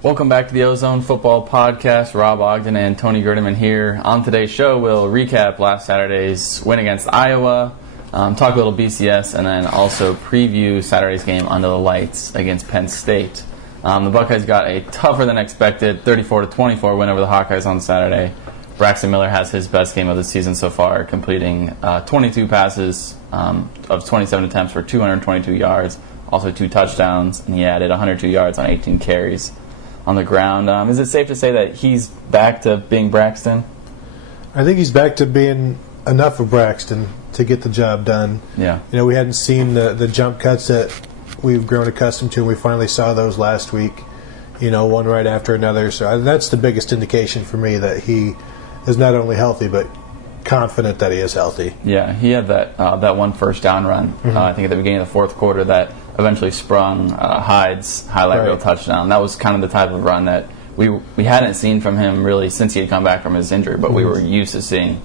Welcome back to the Ozone Football Podcast. Rob Ogden and Tony Gerdeman here. On today's show, we'll recap last Saturday's win against Iowa, talk a little BCS, and then also preview Saturday's game under the lights against Penn State. The Buckeyes got a tougher than expected 34-24 win over the Hawkeyes on Saturday. Braxton Miller has his best game of the season so far, completing 22 passes of 27 attempts for 222 yards, also 2 touchdowns, and he added 102 yards on 18 carries on the ground. Is it safe to say that he's back to being Braxton? I think he's back to being enough of Braxton to get the job done. Yeah. You know, we hadn't seen the jump cuts that we've grown accustomed to, and we finally saw those last week, you know, one right after another. So that's the biggest indication for me that he is not only healthy, but confident that he is healthy. Yeah, he had that one first down run, I think at the beginning of the fourth quarter, that eventually sprung Hyde's highlight reel touchdown. That was kind of the type of run that we hadn't seen from him really since he had come back from his injury, but we were used to seeing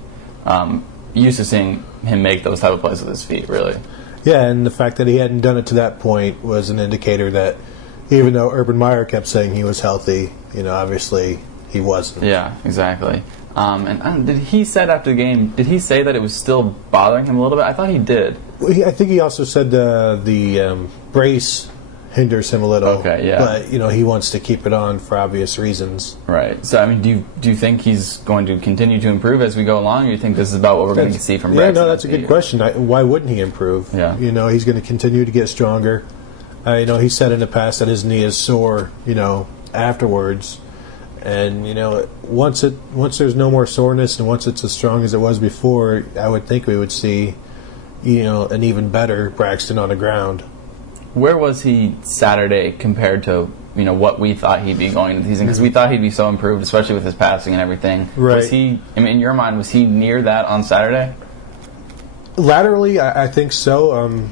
him make those type of plays with his feet, really. Yeah, and the fact that he hadn't done it to that point was an indicator that even though Urban Meyer kept saying he was healthy, you know, obviously he wasn't. Yeah, exactly. And did he said after the game, did he say that it was still bothering him a little bit? I thought he did. Well, I think he also said the brace hinders him a little. Okay, yeah. But, you know, he wants to keep it on for obvious reasons. Right. So, I mean, do you think he's going to continue to improve as we go along, or do you think this is about what we're going to see from Braxton? Yeah, no, that's a good question. Why wouldn't he improve? Yeah. You know, he's going to continue to get stronger. You know, he said in the past that his knee is sore, you know, afterwards. And, you know, once there's no more soreness and once it's as strong as it was before, I would think we would see, you know, an even better Braxton on the ground. Where was he Saturday compared to, you know, what we thought he'd be going into the season? Because we thought he'd be so improved, especially with his passing and everything. Right. Was he, I mean, in your mind, was he near that on Saturday? Laterally, I think so.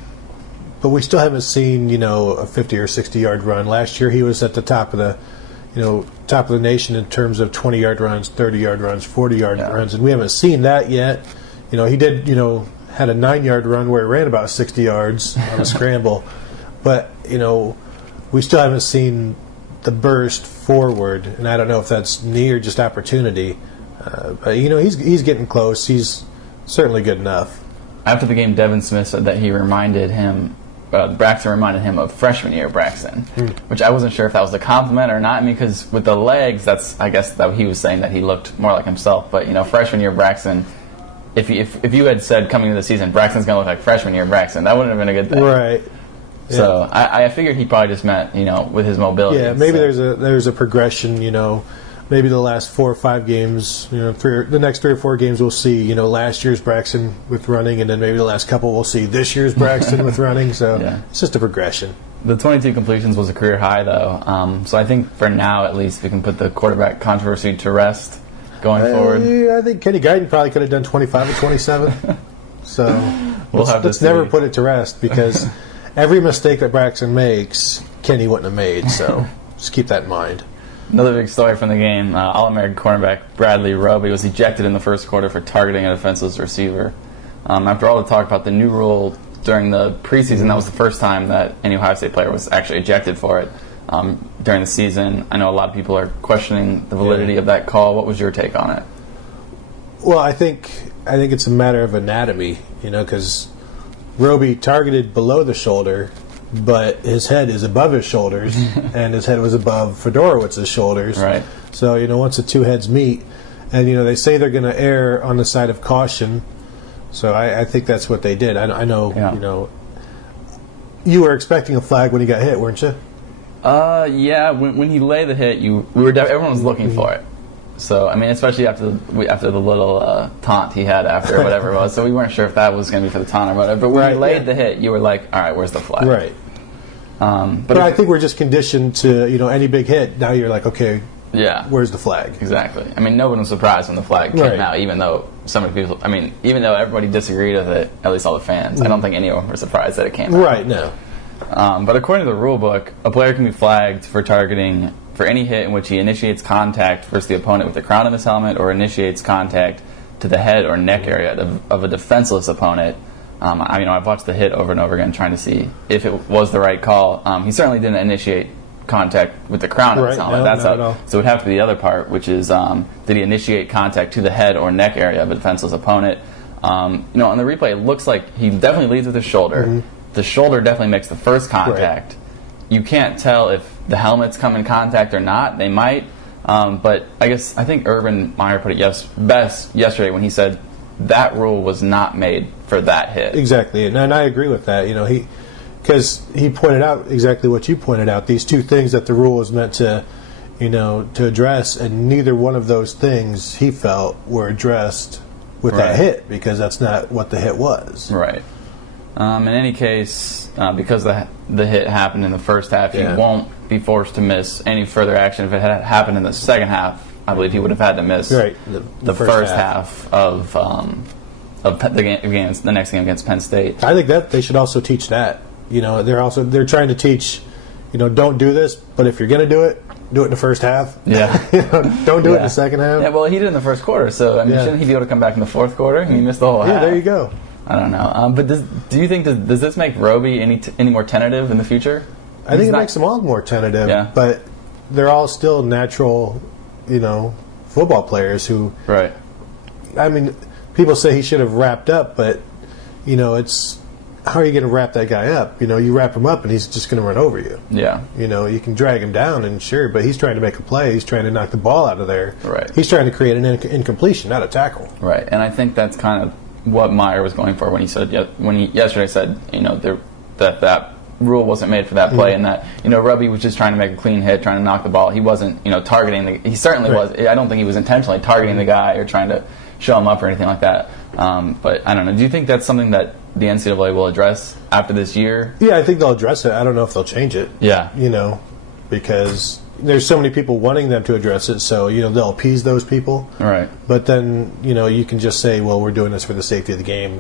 But we still haven't seen, you know, a 50 or 60-yard run. Last year he was at the top of the nation in terms of 20-yard runs, 30-yard runs, 40-yard runs, and we haven't seen that yet. You know, he did, you know, had a 9-yard run where he ran about 60 yards on a scramble. But, you know, we still haven't seen the burst forward, and I don't know if that's knee or just opportunity. But, you know, he's getting close. He's certainly good enough. After the game, Devin Smith said that Braxton reminded him of freshman year Braxton, which I wasn't sure if that was a compliment or not. I mean, because with the legs, I guess that he was saying that he looked more like himself. But, you know, freshman year Braxton, if you had said coming into the season, Braxton's going to look like freshman year Braxton, that wouldn't have been a good thing. Right. So I figured he probably just meant, you know, with his mobility. Yeah, maybe there's a progression, you know. Maybe the last 4 or 5 games, you know, the next 3 or 4 games we'll see, you know, last year's Braxton with running, and then maybe the last couple we'll see this year's Braxton with running. So It's just a progression. The 22 completions was a career high, though. So I think for now, at least, we can put the quarterback controversy to rest going forward. I think Kenny Guyton probably could have done 25 or 27. So let's never put it to rest, because every mistake that Braxton makes, Kenny wouldn't have made. So just keep that in mind. Another big story from the game, All-American cornerback Bradley Roby was ejected in the first quarter for targeting a defenseless receiver. After all the talk about the new rule during the preseason, that was the first time that any Ohio State player was actually ejected for it during the season. I know a lot of people are questioning the validity of that call. What was your take on it? Well, I think it's a matter of anatomy, you know, because Roby targeted below the shoulder, but his head is above his shoulders, and his head was above Fedorowicz's shoulders. Right. So, you know, once the two heads meet, and, you know, they say they're going to err on the side of caution, so I think that's what they did. I know, you know, you were expecting a flag when he got hit, weren't you? Yeah, when he laid the hit, everyone was looking for it. So, I mean, especially after the little taunt he had after or whatever it was. So we weren't sure if that was going to be for the taunt or whatever. But when he laid the hit, you were like, all right, where's the flag? Right. But I think we're just conditioned to, you know, any big hit. Now you're like, okay, where's the flag? Exactly. I mean, no one was surprised when the flag came out, even though even though everybody disagreed with it, at least all the fans. I don't think anyone were surprised that it came out. Right, no. But according to the rule book, a player can be flagged for targeting for any hit in which he initiates contact versus the opponent with the crown of his helmet or initiates contact to the head or neck area of a defenseless opponent. I've watched the hit over and over again trying to see if it was the right call. He certainly didn't initiate contact with the crown. Right. It sounds No, like that's not at all. so it would have to be the other part, which is did he initiate contact to the head or neck area of a defenseless opponent? On the replay, it looks like he definitely leads with his shoulder. Mm-hmm. The shoulder definitely makes the first contact. Right. You can't tell if the helmets come in contact or not. They might, but I think Urban Meyer put it best yesterday when he said that rule was not made for that hit. Exactly, and I agree with that. Because he pointed out exactly what you pointed out, these two things that the rule is meant to, to address, and neither one of those things he felt were addressed with that hit, because that's not what the hit was. Right. In any case, because the hit happened in the first half, he won't be forced to miss any further action. If it had happened in the second half, I believe he would have had to miss the first half of the next game against Penn State. I think that they should also teach that. They're trying to teach, don't do this, but if you're going to do it in the first half. Yeah. Don't do it in the second half. Yeah, well, he did it in the first quarter, so shouldn't he be able to come back in the fourth quarter? And he missed the whole half. Yeah, there you go. I don't know. But do you think does this make Roby any more tentative in the future? I think it makes them all more tentative. Yeah. But they're all still natural, football players who. Right. I mean, people say he should have wrapped up, but it's how are you going to wrap that guy up? You wrap him up and he's just going to run over you. Yeah. You can drag him down and sure, but he's trying to make a play. He's trying to knock the ball out of there. Right. He's trying to create an incompletion, not a tackle. Right. And I think that's kind of what Meyer was going for when he yesterday said that rule wasn't made for that play, and that Roby was just trying to make a clean hit, trying to knock the ball. He wasn't targeting he certainly was. I don't think he was intentionally targeting the guy or trying to show him up or anything like that. But I don't know. Do you think that's something that the NCAA will address after this year? Yeah, I think they'll address it. I don't know if they'll change it. Yeah. Because there's so many people wanting them to address it, so they'll appease those people. Right. But then you can just say, well, we're doing this for the safety of the game.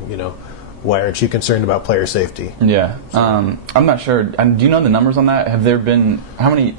Why aren't you concerned about player safety? Yeah. I'm not sure. Do you know the numbers on that? Have there been how many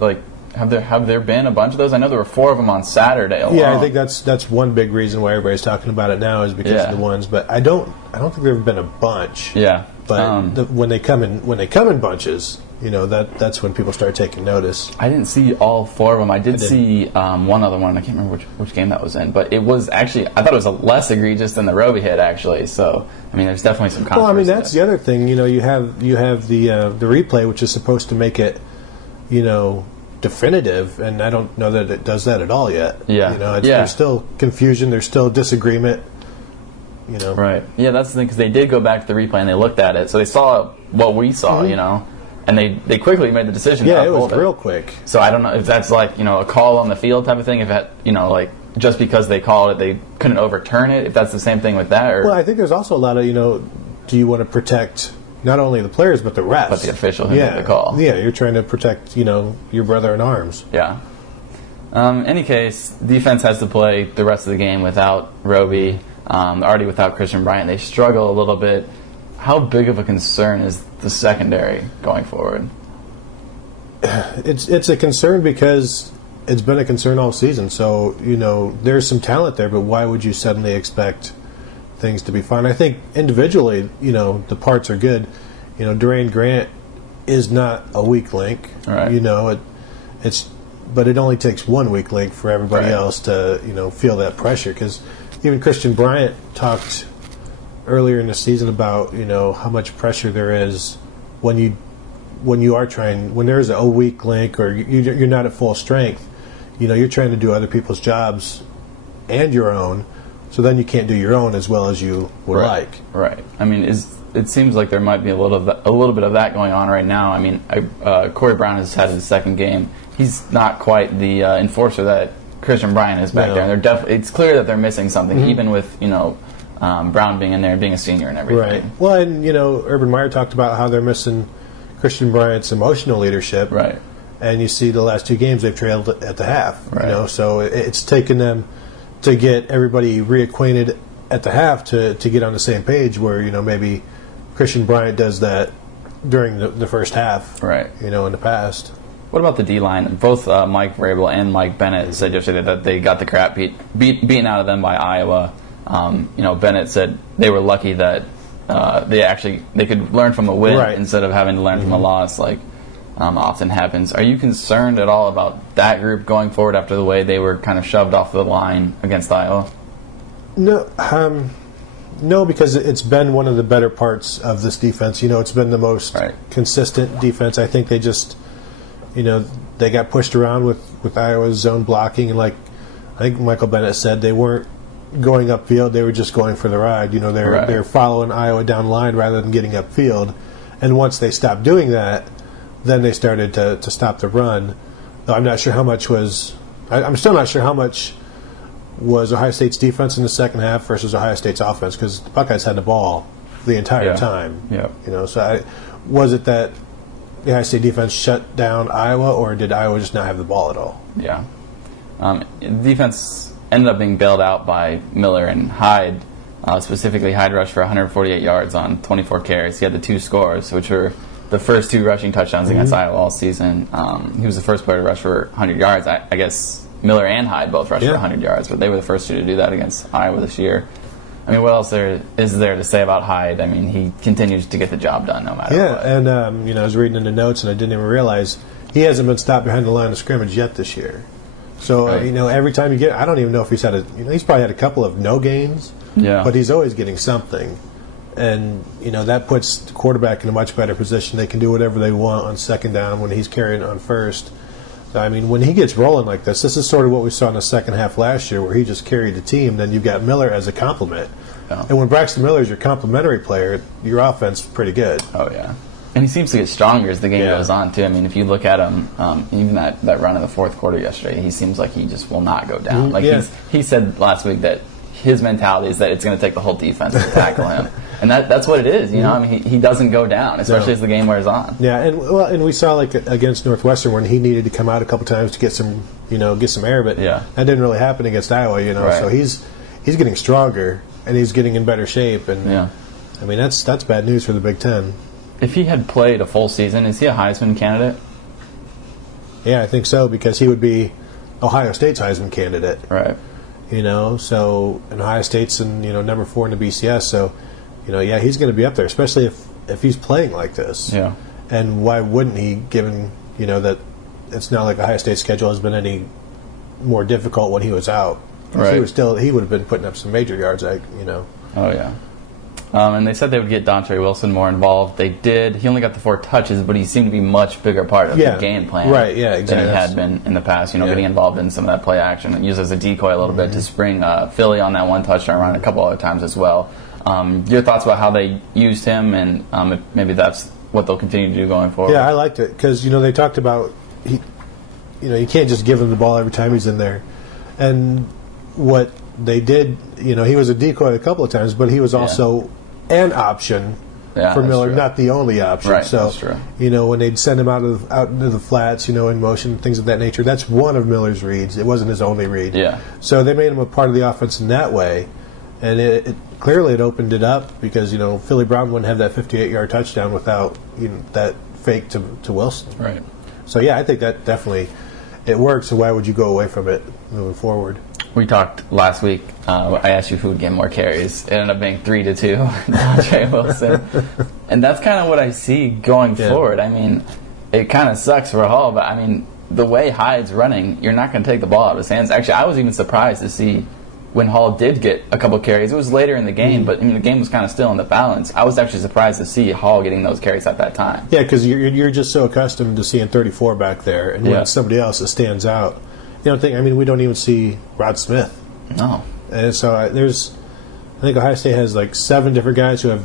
have there been a bunch of those? I know there were 4 of them on Saturday alone. Yeah, I think that's one big reason why everybody's talking about it now is because of the ones. But I don't think there have been a bunch. Yeah. But when they come in bunches, that's when people start taking notice. I didn't see all 4 of them. I did see one other one. I can't remember which game that was in, but it was actually, I thought it was less egregious than the Roby hit actually. So there's definitely some controversy. Well, that's the other thing. You have the replay, which is supposed to make it definitive, and I don't know that it does that at all yet. Yeah. There's still confusion. There's still disagreement. Right. Yeah, that's the thing, because they did go back to the replay and they looked at it, so they saw what we saw, and they quickly made the decision. Yeah, it was real quick. So I don't know if that's a call on the field type of thing. If that just because they called it, they couldn't overturn it. If that's the same thing with that, or well, I think there's also a lot of do you want to protect not only the players but the refs, but the official who made the call? Yeah, you're trying to protect your brother in arms. Yeah. Any case, defense has to play the rest of the game without Roby. Already without Christian Bryant, they struggle a little bit. How big of a concern is the secondary going forward? It's a concern because it's been a concern all season. So there's some talent there, but why would you suddenly expect things to be fine? I think individually, the parts are good. Durain Grant is not a weak link. Right. But it only takes one weak link for everybody else to feel that pressure, because even Christian Bryant talked earlier in the season about how much pressure there is when there's a weak link or you're not at full strength. You're trying to do other people's jobs and your own, so then you can't do your own as well as you would like. Right. It seems like there might be a little bit of that going on right now. Corey Brown has had his second game. He's not quite the enforcer that Christian Bryant is back there, and it's clear that they're missing something, even with Brown being in there and being a senior and everything. Right. Well, and Urban Meyer talked about how they're missing Christian Bryant's emotional leadership. Right. And you see the last 2 games they've trailed at the half. Right. So it's taken them to get everybody reacquainted at the half to get on the same page. Where maybe Christian Bryant does that during the first half. Right. In the past. What about the D-line? Both Mike Vrabel and Mike Bennett said yesterday that they got the crap beaten out of them by Iowa. Bennett said they were lucky that they could learn from a win instead of having to learn from a loss. often happens. Are you concerned at all about that group going forward after the way they were kind of shoved off the line against Iowa? No, no, because it's been one of the better parts of this defense. It's been the most consistent defense. I think they just, they got pushed around with Iowa's zone blocking, and like I think Michael Bennett said, they weren't going upfield; they were just going for the ride. They're following Iowa down the line rather than getting upfield. And once they stopped doing that, then they started to stop the run. I'm not sure how much was. I'm still not sure how much was Ohio State's defense in the second half versus Ohio State's offense, because the Buckeyes had the ball the entire time. Yeah. So was it that the Ohio State defense shut down Iowa, or did Iowa just not have the ball at all? Yeah. The defense ended up being bailed out by Miller and Hyde. Specifically, Hyde rushed for 148 yards on 24 carries. He had the 2 scores, which were the first 2 rushing touchdowns against Iowa all season. He was the first player to rush for 100 yards. I guess Miller and Hyde both rushed for 100 yards, but they were the first 2 to do that against Iowa this year. I mean, what else is there to say about Hyde? I mean, he continues to get the job done no matter what. Yeah, and I was reading in the notes, and I didn't even realize he hasn't been stopped behind the line of scrimmage yet this year. So, every time you get, I don't even know if he's had he's probably had a couple of no gains, but he's always getting something. And, that puts the quarterback in a much better position. They can do whatever they want on second down when he's carrying on first. I mean, when he gets rolling like this is sort of what we saw in the second half last year, where he just carried the team. Then you've got Miller as a complement. Yeah. And when Braxton Miller is your complementary player, your offense is pretty good. Oh, yeah. And he seems to get stronger as the game goes on, too. I mean, if you look at him, even that run in the fourth quarter yesterday, he seems like he just will not go down. He said last week that his mentality is that it's going to take the whole defense to tackle him. And that's what it is, I mean, he doesn't go down, especially as the game wears on. Yeah, and we saw like against Northwestern when he needed to come out a couple times to get some air, but that didn't really happen against Iowa, So he's getting stronger and he's getting in better shape, and I mean that's bad news for the Big Ten. If he had played a full season, is he a Heisman candidate? Yeah, I think so, because he would be Ohio State's Heisman candidate. Right. So and Ohio State's in number 4 in the BCS, so. He's going to be up there, especially if he's playing like this. Yeah. And why wouldn't he, given, that it's not like Ohio State's schedule has been any more difficult when he was out. Right. He would have been putting up some major yards, Oh, yeah. And they said they would get Dontre Wilson more involved. They did. He only got the 4 touches, but he seemed to be much bigger part of the game plan than he had been in the past. Getting involved in some of that play action and used as a decoy a little bit to spring Philly on that 1 touchdown run a couple other times as well. Your thoughts about how they used him, and if maybe that's what they'll continue to do going forward? Yeah, I liked it because they talked about you can't just give him the ball every time he's in there, and what they did, he was a decoy a couple of times, but he was also an option for Miller, not the only option. Right, so that's true. When they'd send him out into the flats, in motion, things of that nature, that's one of Miller's reads. It wasn't his only read. Yeah. So they made him a part of the offense in that way. And it clearly it opened it up because, Philly Brown wouldn't have that 58-yard touchdown without that fake to Wilson. Right. So, yeah, I think that definitely it works. So why would you go away from it moving forward? We talked last week. I asked you who would get more carries. It ended up being 3-2, Dontre Wilson. And that's kind of what I see going forward. I mean, it kind of sucks for Hall, but, I mean, the way Hyde's running, you're not going to take the ball out of his hands. Actually, I was even surprised to see when Hall did get a couple carries. It was later in the game, but the game was kind of still in the balance. I was actually surprised to see Hall getting those carries at that time. Yeah, because you're just so accustomed to seeing 34 back there, and when it's somebody else that stands out. We don't even see Rod Smith. No. And so I think Ohio State has like 7 different guys who have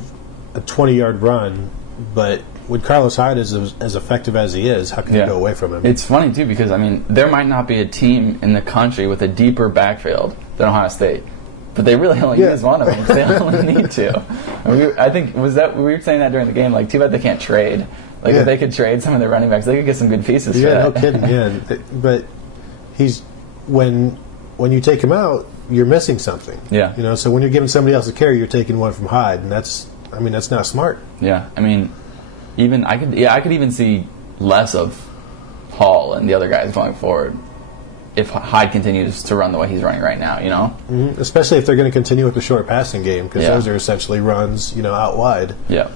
a 20-yard run, but when Carlos Hyde is as effective as he is, how can you go away from him? It's funny, too, because, there might not be a team in the country with a deeper backfield than Ohio State, but they really only use one of them. They only need to. I think, we were saying that during the game, too bad they can't trade. If they could trade some of their running backs, they could get some good pieces for that. No kidding, But when you take him out, you're missing something. Yeah. So when you're giving somebody else a carry, you're taking one from Hyde, and that's not smart. Yeah, I could even see less of Hall and the other guys going forward if Hyde continues to run the way he's running right now, Mm-hmm. Especially if they're going to continue with the short passing game, because those are essentially runs, out wide. Yeah.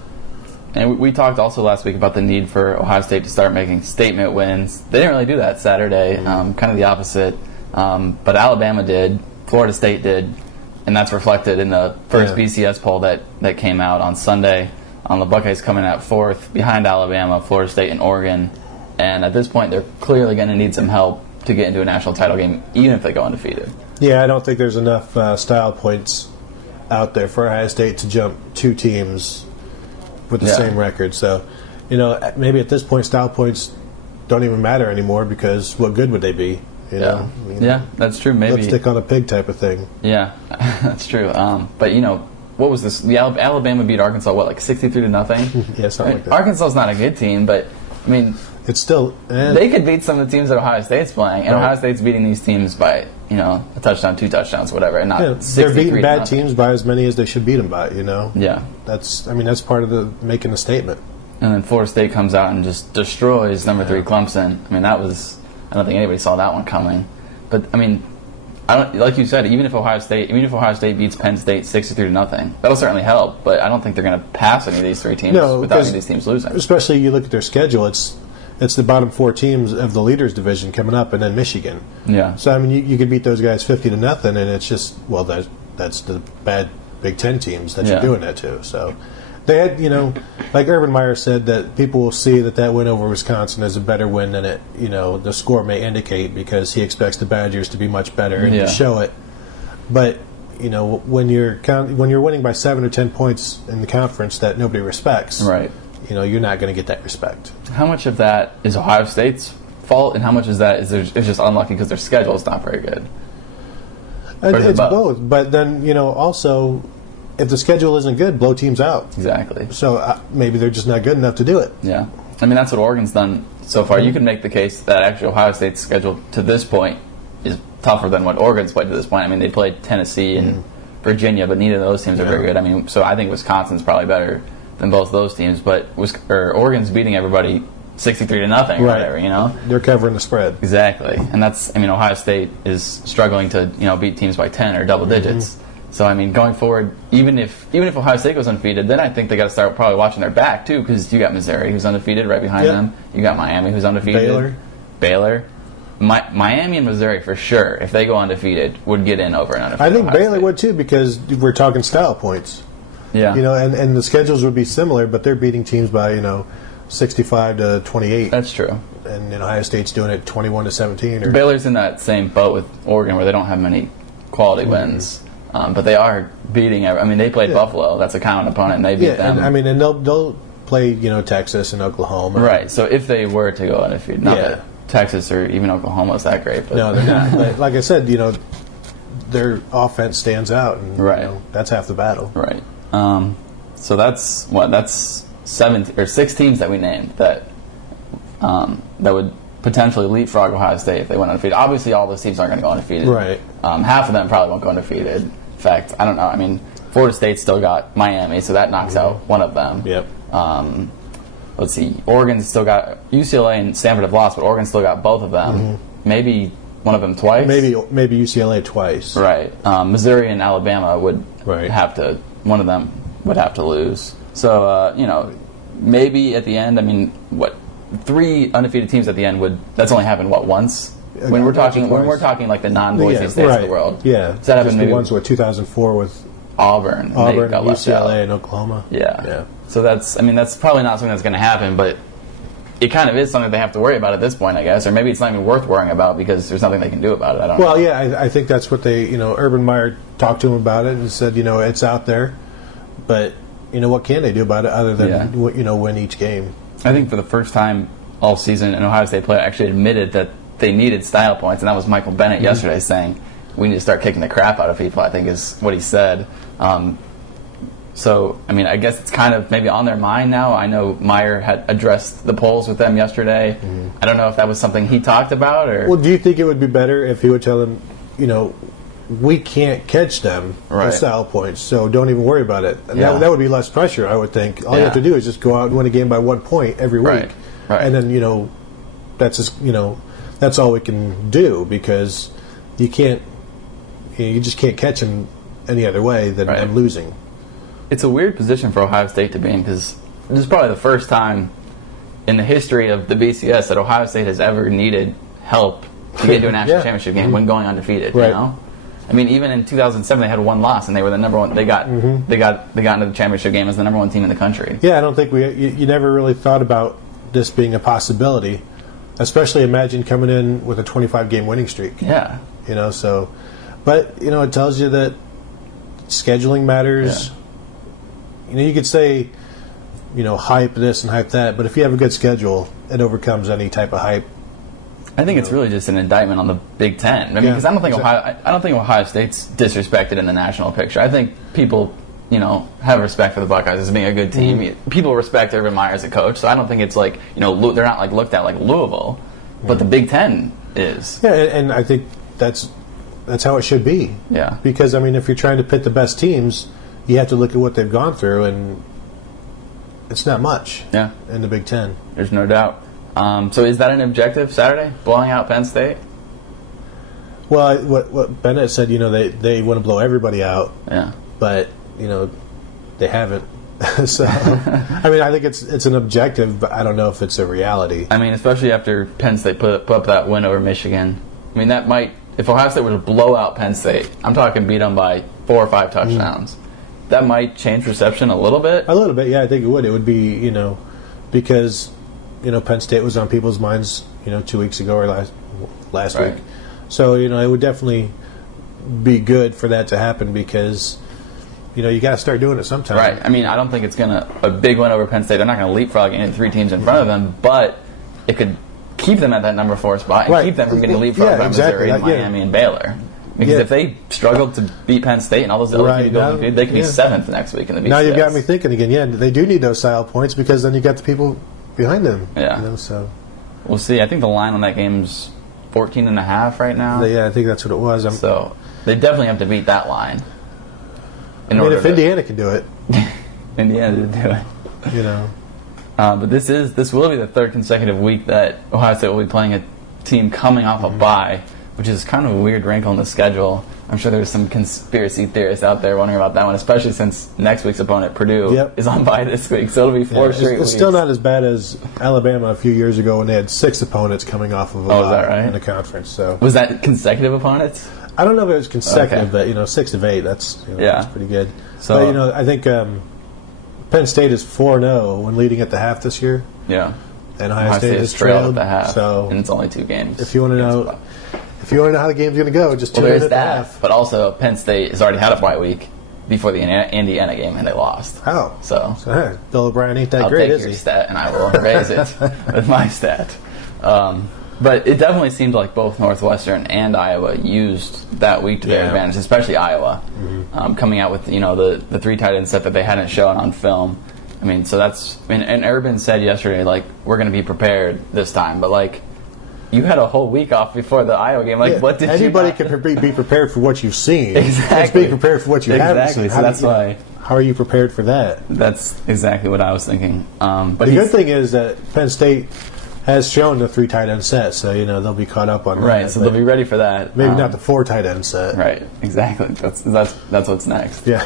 And we talked also last week about the need for Ohio State to start making statement wins. They didn't really do that Saturday, kind of the opposite. But Alabama did, Florida State did, and that's reflected in the first BCS poll that came out on Sunday. The Buckeyes coming out fourth behind Alabama, Florida State, and Oregon. And at this point, they're clearly going to need some help to get into a national title game, even if they go undefeated. Yeah, I don't think there's enough style points out there for Ohio State to jump two teams with the same record. So, maybe at this point, style points don't even matter anymore because what good would they be? Yeah, that's true. Maybe lipstick on a pig type of thing. Yeah, that's true. But what was this? The Alabama beat Arkansas, like 63-0? Yeah, something like that. Arkansas's not a good team, but it's still they could beat some of the teams that Ohio State's playing, and Ohio State's beating these teams by a touchdown, 2 touchdowns, whatever, and not 63. They're beating bad teams by as many as they should beat them by. Yeah, that's part of the making the statement. And then Florida State comes out and just destroys number 3 Clemson. I don't think anybody saw that one coming. But like you said, even if Ohio State beats Penn State 63-0, that'll certainly help. But I don't think they're going to pass any of these 3 teams without any of these teams losing. Especially you look at their schedule; it's the bottom 4 teams of the leaders division coming up, and then Michigan. Yeah. So you could beat those guys 50-0, and it's just that's the bad Big Ten teams that you're doing that to. So. They had, like Urban Meyer said, that people will see that win over Wisconsin is a better win than the score may indicate because he expects the Badgers to be much better and to show it. But when you're winning by 7 or 10 points in the conference that nobody respects, right? You're not going to get that respect. How much of that is Ohio State's fault, and how much is that is just unlucky because their schedule is not very good? It's both, but then also. If the schedule isn't good, blow teams out. Exactly. So maybe they're just not good enough to do it. Yeah. That's what Oregon's done so far. You can make the case that actually Ohio State's schedule to this point is tougher than what Oregon's played to this point. They played Tennessee and Virginia, but neither of those teams are very good. So I think Wisconsin's probably better than both those teams, but Oregon's beating everybody 63-0 or whatever, They're covering the spread. Exactly. And that's, Ohio State is struggling to, beat teams by 10 or double digits. So, going forward, even if Ohio State goes undefeated, then I think they got to start probably watching their back, too, because you got Missouri, who's undefeated right behind them. You got Miami, who's undefeated. Baylor. Miami and Missouri, for sure, if they go undefeated, would get in over an undefeated I think Ohio Baylor State. would, too, because we're talking style points. Yeah. And the schedules would be similar, but they're beating teams by, 65-28. That's true. And Ohio State's doing it 21-17. Baylor's in that same boat with Oregon where they don't have many quality wins. But they are beating. They played Buffalo. That's a common opponent, and they beat them. And they'll play Texas and Oklahoma. Right. So if they were to go undefeated, not that Texas or even Oklahoma is that great. But no, they're not. But like I said, their offense stands out, and that's half the battle. Right. So that's 7 or 6 teams that we named that would potentially leapfrog Ohio State if they went undefeated. Obviously, all those teams aren't going to go undefeated. Right. Half of them probably won't go undefeated. In fact, I don't know. Florida State's still got Miami, so that knocks out one of them. Yep. Let's see. Oregon's still got UCLA and Stanford have lost, but Oregon's still got both of them. Maybe one of them twice. Maybe UCLA twice. Right. Missouri and Alabama would have to. One of them would have to lose. So maybe at the end. 3 undefeated teams at the end that's only happened once. When we're talking like the non-Boise states of the world. Yeah. Does that happen maybe ones 2004 with Auburn, UCLA, and Oklahoma. Yeah. So that's probably not something that's going to happen, but it kind of is something they have to worry about at this point, I guess, or maybe it's not even worth worrying about because there's nothing they can do about it. I don't know. Well, yeah, I think that's what they, Urban Meyer talked to him about it and said, it's out there, but what can they do about it other than win each game? I think for the first time all season, an Ohio State player actually admitted that they needed style points, and that was Michael Bennett yesterday saying, we need to start kicking the crap out of people, I think is what he said. So, I guess it's kind of maybe on their mind now. I know Meyer had addressed the polls with them yesterday. I don't know if that was something he talked about. Or Well, do you think it would be better if he would tell them, we can't catch them with style points, so don't even worry about it. And that would be less pressure, I would think. All you have to do is just go out and win a game by 1 point every week. Right. And then, that's just, that's all we can do because you can't, you just can't catch them any other way than losing. It's a weird position for Ohio State to be in because this is probably the first time in the history of the BCS that Ohio State has ever needed help to get to a national championship game when going undefeated. Right. You know, I mean, even in 2007 they had one loss and they were the number one. They got into the championship game as the number one team in the country. Yeah, I don't think you never really thought about this being a possibility, especially imagine coming in with a 25-game winning streak. Yeah, you know. So, but you know, it tells you that scheduling matters. Yeah. You know, you could say, you know, hype this and hype that, but if you have a good schedule, it overcomes any type of hype. I think it's really just an indictment on the Big Ten. I mean, because I don't think Ohio State's disrespected in the national picture. I think people, you know, have respect for the Buckeyes as being a good team. Mm-hmm. People respect Urban Meyer as a coach, so I don't think it's like, you know, they're not like looked at like Louisville, but the Big Ten is. Yeah, and I think that's how it should be. Yeah. Because I mean, if you're trying to pit the best teams, you have to look at what they've gone through, and it's not much. Yeah. In the Big Ten. There's no doubt. So is that an objective Saturday? Blowing out Penn State? Well, what Bennett said, you know, they want to blow everybody out. Yeah. But, you know, they haven't. So, I mean, I think it's an objective, but I don't know if it's a reality. I mean, especially after Penn State put up that win over Michigan. I mean, that might, if Ohio State were to blow out Penn State, I'm talking beat them by 4 or 5 touchdowns. That might change perception a little bit. A little bit, yeah, I think it would. It would be, you know, because, you know, Penn State was on people's minds, you know, 2 weeks ago or last right. week. So, you know, it would definitely be good for that to happen because, you know, you got to start doing it sometime. Right. I mean, I don't think it's a big win over Penn State. They're not going to leapfrog any 3 teams in front of them, but it could keep them at that number 4 spot and keep them from getting leapfrogged by Missouri, Miami, and Baylor. Because if they struggled to beat Penn State and all those other teams go undefeated, they could be 7th next week in the BCS. Now you've got me thinking again. Yeah, they do need those style points because then you got the people behind them. Yeah. You know, so we'll see. I think the line on that game's 14.5 right now. Yeah, I think that's what it was. So they definitely have to beat that line. I mean, if Indiana can do it, Indiana did do it. You know. But this will be the 3rd consecutive week that Ohio State will be playing a team coming off a bye, which is kind of a weird wrinkle in the schedule. I'm sure there's some conspiracy theorists out there wondering about that one, especially since next week's opponent, Purdue, is on bye this week. So it'll be 4 straight weeks. It's still not as bad as Alabama a few years ago when they had 6 opponents coming off of a bye in the conference. So was that consecutive opponents? I don't know if it was consecutive, but, you know, 6 of 8, that's pretty good. So, but, you know, I think Penn State is 4-0 when leading at the half this year. Yeah. And Ohio State has trailed at the half, so and it's only 2 games. If you want to know how the game's going to go, just tune in at the half. But also, Penn State has already had a bye week before the Indiana game, and they lost. Oh. So hey, Bill O'Brien ain't that great, is he? I'll take your stat, and I will raise it with my stat. But it definitely seemed like both Northwestern and Iowa used that week to their advantage, especially Iowa, coming out with, you know, the 3 tight end set that they hadn't shown on film. I mean, so that's and Urban said yesterday, like, we're going to be prepared this time, but like, you had a whole week off before the Iowa game. Like, what did anybody can be prepared for what you've seen? Exactly. It's being prepared for what you haven't seen. So that's why. How are you prepared for that? That's exactly what I was thinking. But the good thing is that Penn State has shown the 3 tight end set, so you know they'll be caught up on that. Right, so they'll be ready for that. Maybe not the 4 tight end set. Right, exactly. That's what's next. Yeah.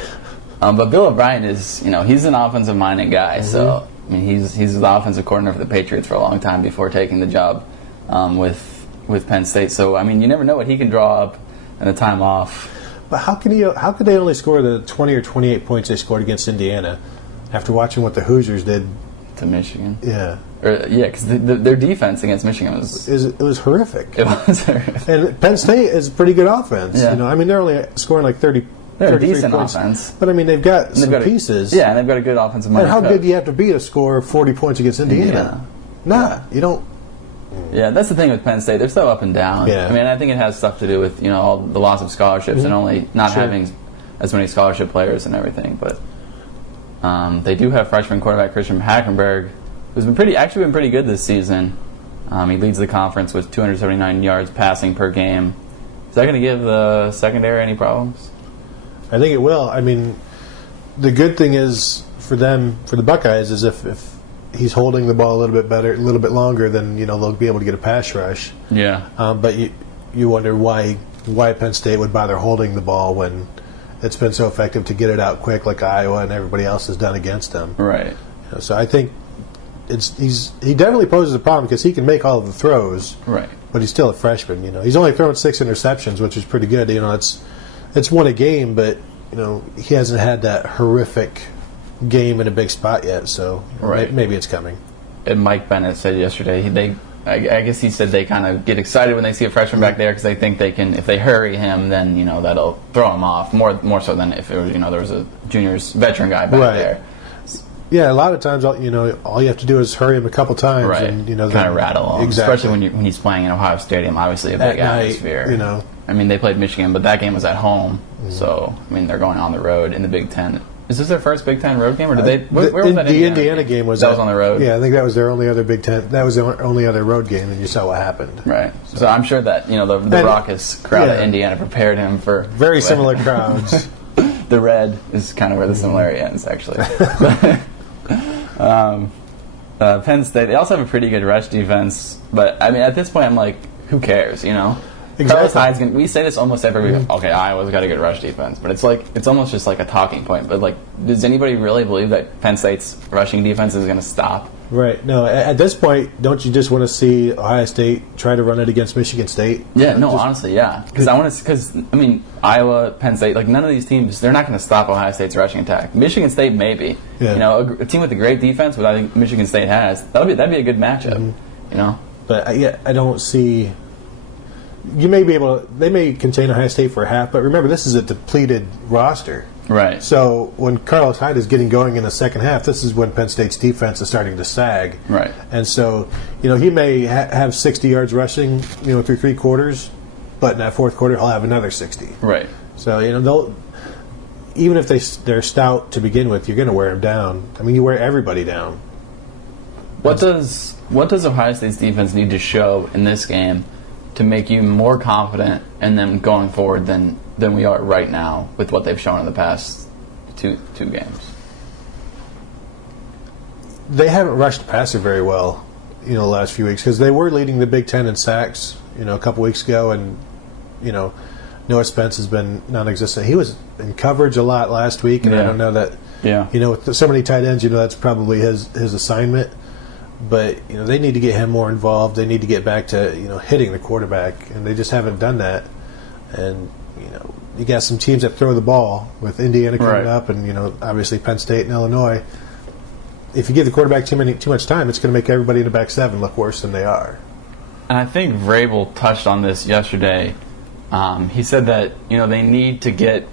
But Bill O'Brien is, you know, he's an offensive minded guy. So I mean, he's the offensive coordinator for the Patriots for a long time before taking the job with Penn State. So I mean, you never know what he can draw up in a time off. But how could they only score the 20 or 28 points they scored against Indiana after watching what the Hoosiers did to Michigan? Yeah. Because their defense against Michigan was horrific. It was horrific. And Penn State is a pretty good offense. Yeah. You know, I mean, they're only scoring like 30. They're a decent points. Offense. But I mean, they've got some pieces. Yeah, and they've got a good offensive mind. And how good do you have to be to score 40 points against Indiana? You don't. Yeah, that's the thing with Penn State. They're so up and down. Yeah. I mean, I think it has stuff to do with, you know, all the loss of scholarships and only not having as many scholarship players and everything. But they do have freshman quarterback Christian Hackenberg, who's been pretty good this season. He leads the conference with 279 yards passing per game. Is that going to give the secondary any problems? I think it will. I mean, the good thing is for the Buckeyes, is if he's holding the ball a little bit better, a little bit longer, then you know they'll be able to get a pass rush. Yeah. But you wonder why Penn State would bother holding the ball when it's been so effective to get it out quick, like Iowa and everybody else has done against them. Right. So I think he definitely poses a problem because he can make all of the throws, right? But he's still a freshman. He's only thrown 6 interceptions, which is pretty good. It's won a game, but he hasn't had that horrific game in a big spot yet. So maybe it's coming. And Mike Bennett said yesterday I guess he said they kind of get excited when they see a freshman back there because they think they can, if they hurry him, then that'll throw him off more so than if it was there was a juniors veteran guy back there. Yeah, a lot of times all you have to do is hurry him a couple times, right? And kind of rattle him, exactly. Especially when he's playing in Ohio Stadium, obviously a big atmosphere. I mean, they played Michigan, but that game was at home, so they're going on the road in the Big Ten. Is this their first Big Ten road game, or did they? Where was that? The Indiana game was on the road. Yeah, I think that was their only other Big Ten. That was the only other road game, and you saw what happened. Right. So I'm sure that the raucous crowd of Indiana prepared him for very similar crowds. The red is kind of where the similarity ends, actually. Penn State, they also have a pretty good rush defense, but at this point I'm like, who cares, Exactly. Carlos Hyde's we say this almost every week. Okay, Iowa's got a good rush defense, but it's almost just like a talking point. But does anybody really believe that Penn State's rushing defense is going to stop? Right. No. At this point, don't you just want to see Ohio State try to run it against Michigan State? Yeah. No. Honestly, yeah. Because Iowa, Penn State, none of these teams, they're not going to stop Ohio State's rushing attack. Michigan State maybe. Yeah. A team with a great defense, what I think Michigan State has, that'd be a good matchup. But I don't see. They may contain Ohio State for a half, but remember, this is a depleted roster. Right. So when Carlos Hyde is getting going in the second half, this is when Penn State's defense is starting to sag. Right. And so, he may have 60 yards rushing, through 3 quarters, but in that fourth quarter, he'll have another 60. Right. So, they'll, even if they're stout to begin with, you're going to wear them down. You wear everybody down. What does Ohio State's defense need to show in this game to make you more confident in them going forward than we are right now with what they've shown in the past two games? They haven't rushed the passer very well, the last few weeks because they were leading the Big Ten in sacks, a couple weeks ago, and Noah Spence has been non-existent. He was in coverage a lot last week, and I don't know that. Yeah. With so many tight ends, that's probably his assignment. But they need to get him more involved. They need to get back to hitting the quarterback, and they just haven't done that. And you got some teams that throw the ball with Indiana coming up, and obviously Penn State and Illinois. If you give the quarterback too much time, it's going to make everybody in the back seven look worse than they are. And I think Vrabel touched on this yesterday. He said that they need to get.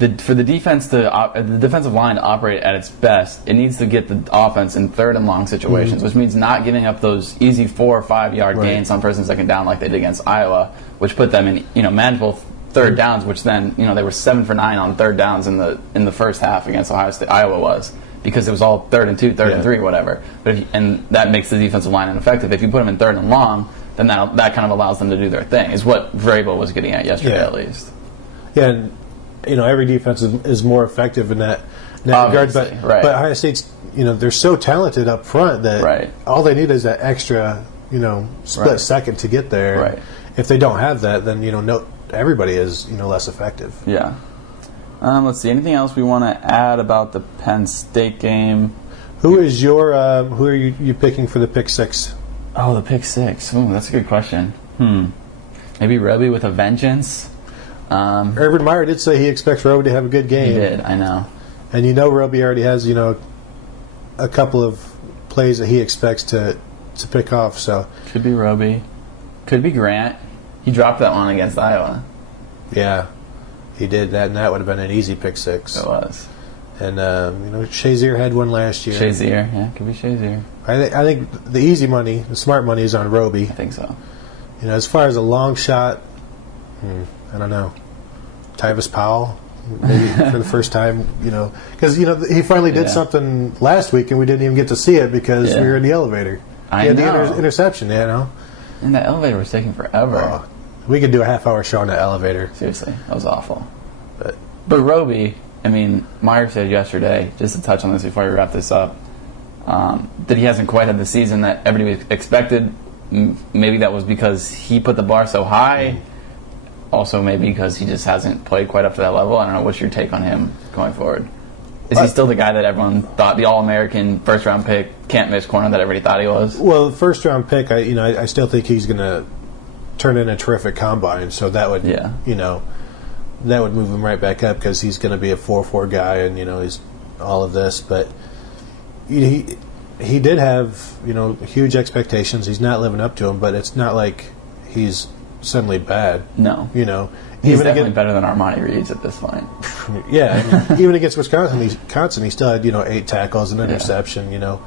For the the defensive line to operate at its best, it needs to get the offense in third and long situations, which means not giving up those easy 4 or 5 yard gains on first and second down like they did against Iowa, which put them in manageable third downs. Which then they were 7 for 9 on third downs in the first half against Ohio State. Iowa was because it was all 3rd and 2, 3rd and 3, whatever. But and that makes the defensive line ineffective. If you put them in third and long, then that kind of allows them to do their thing. Is what Vrabel was getting at yesterday, at least. Yeah. And every defense is more effective in that regard. But Ohio State's, they're so talented up front that all they need is that extra, split second to get there. Right. If they don't have that, then everybody is less effective. Yeah. Let's see. Anything else we want to add about the Penn State game? Who are you picking for the pick six? Oh, the pick six. Ooh, that's a good question. Maybe Roby with a vengeance. Urban Meyer did say he expects Roby to have a good game. He did, I know. And Roby already has, a couple of plays that he expects to pick off. So could be Roby. Could be Grant. He dropped that one against Iowa. Yeah, he did that, and that would have been an easy pick six. It was. And, Shazier had one last year. Shazier, yeah, could be Shazier. I think the easy money, the smart money is on Roby. I think so. As far as a long shot, I don't know. Tyvis Powell, maybe for the first time, because he finally did something last week and we didn't even get to see it because we were in the elevator. He had the interception, And that elevator was taking forever. We could do a half-hour show on that elevator. Seriously, that was awful. But Roby, Meyer said yesterday, just to touch on this before we wrap this up, that he hasn't quite had the season that everybody expected. Maybe that was because he put the bar so high. Also, maybe because he just hasn't played quite up to that level. I don't know. What's your take on him going forward? Is he still the guy that everyone thought, the All-American first-round pick, can't-miss corner that everybody thought he was? Well, the first-round pick, I still think he's going to turn in a terrific combine, so that would, that would move him right back up because he's going to be a 4-4 guy, and he's all of this. But he did have huge expectations. He's not living up to them, but it's not like he's suddenly bad. No, he's even definitely better than Armani Reeves at this point. Yeah, even against Wisconsin, he still had 8 tackles, an interception.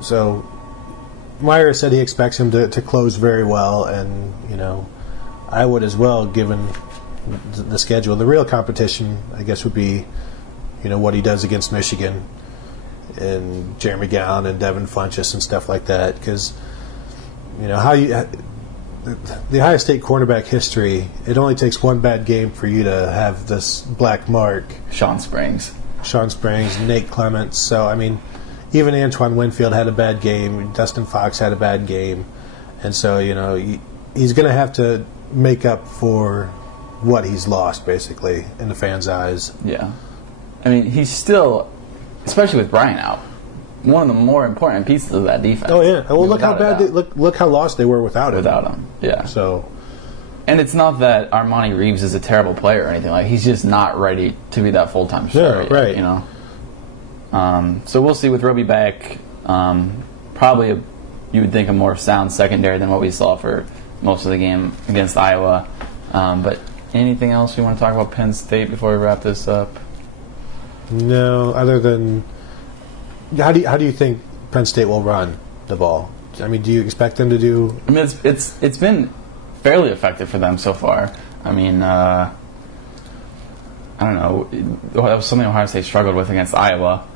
So Meyer said he expects him to close very well, and I would as well, given the schedule. The real competition, I guess, would be what he does against Michigan and Jeremy Gallen and Devin Funchess and stuff like that, because the Ohio State cornerback history, it only takes one bad game for you to have this black mark. Sean Springs, Nate Clements. So, even Antoine Winfield had a bad game. Dustin Fox had a bad game. And so, he's going to have to make up for what he's lost, basically, in the fans' eyes. Yeah. He's still, especially with Bryant out, one of the more important pieces of that defense. Oh yeah. Well, look how bad look how lost they were without him. Yeah. So, and it's not that Armani Reeves is a terrible player or anything. He's just not ready to be that full-time starter. Yeah, right. So we'll see with Roby back. Probably you would think a more sound secondary than what we saw for most of the game against Iowa. But anything else you want to talk about Penn State before we wrap this up? No, other than how do you think Penn State will run the ball? Do you expect them to do? It's been fairly effective for them so far. I don't know. That was something Ohio State struggled with against Iowa.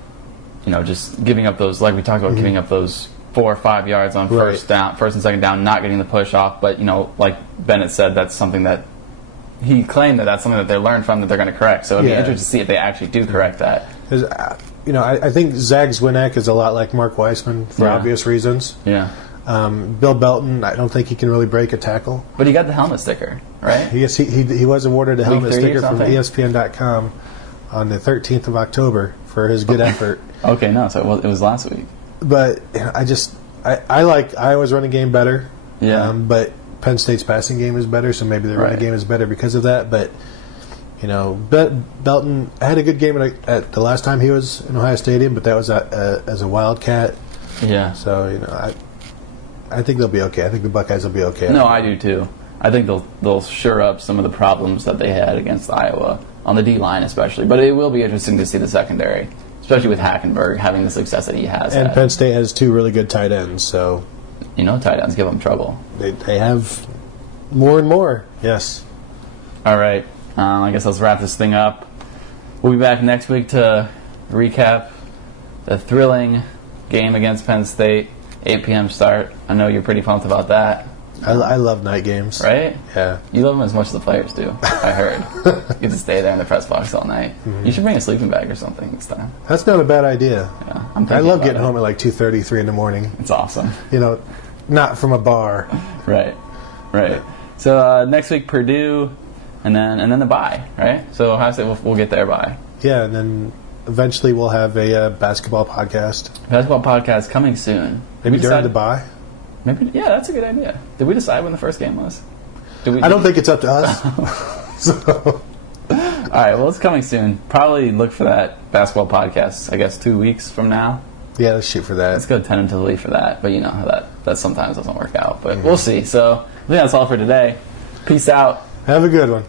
Just giving up those, like we talked about, giving up those 4 or 5 yards on first and second down, not getting the push off. But like Bennett said, that's something that he claimed that's something that they learned from that they're going to correct. So it'd be interesting to see if they actually do correct that. Because I think Zach Zwinek is a lot like Mark Weissman for obvious reasons. Yeah. Bill Belton, I don't think he can really break a tackle. But he got the helmet sticker, right? Yes, he was awarded a helmet sticker from ESPN.com on the 13th of October for his good effort. Okay, no, so it was last week. But I like Iowa's running game better. Yeah. But Penn State's passing game is better, so maybe their running game is better because of that. But Belton had a good game at the last time he was in Ohio Stadium, but that was as a Wildcat. Yeah. So I think they'll be okay. I think the Buckeyes will be okay. No, I do too. I think they'll shore up some of the problems that they had against Iowa on the D line, especially. But it will be interesting to see the secondary, especially with Hackenberg having the success that he has. And Penn State has 2 really good tight ends, so tight ends give them trouble. They have more and more. Yes. All right. I guess let's wrap this thing up. We'll be back next week to recap the thrilling game against Penn State. 8 p.m. start. I know you're pretty pumped about that. I love night games. Right? Yeah. You love them as much as the players do, I heard. You get to stay there in the press box all night. Mm-hmm. You should bring a sleeping bag or something this time. That's not a bad idea. Yeah, I love getting home at like 2:30, 3 in the morning. It's awesome. Not from a bar. Right. So next week, Purdue, and then the bye, right? So Ohio State, we'll get there by. Yeah, and then eventually we'll have a basketball podcast. Basketball podcast coming soon. Maybe during the bye? Maybe, yeah, that's a good idea. Did we decide when the first game was? I don't think it's up to us. All right, well, it's coming soon. Probably look for that basketball podcast, I guess, 2 weeks from now. Yeah, let's shoot for that. Let's go tentatively for that. But how that sometimes doesn't work out. But we'll see. So I think that's all for today. Peace out. Have a good one.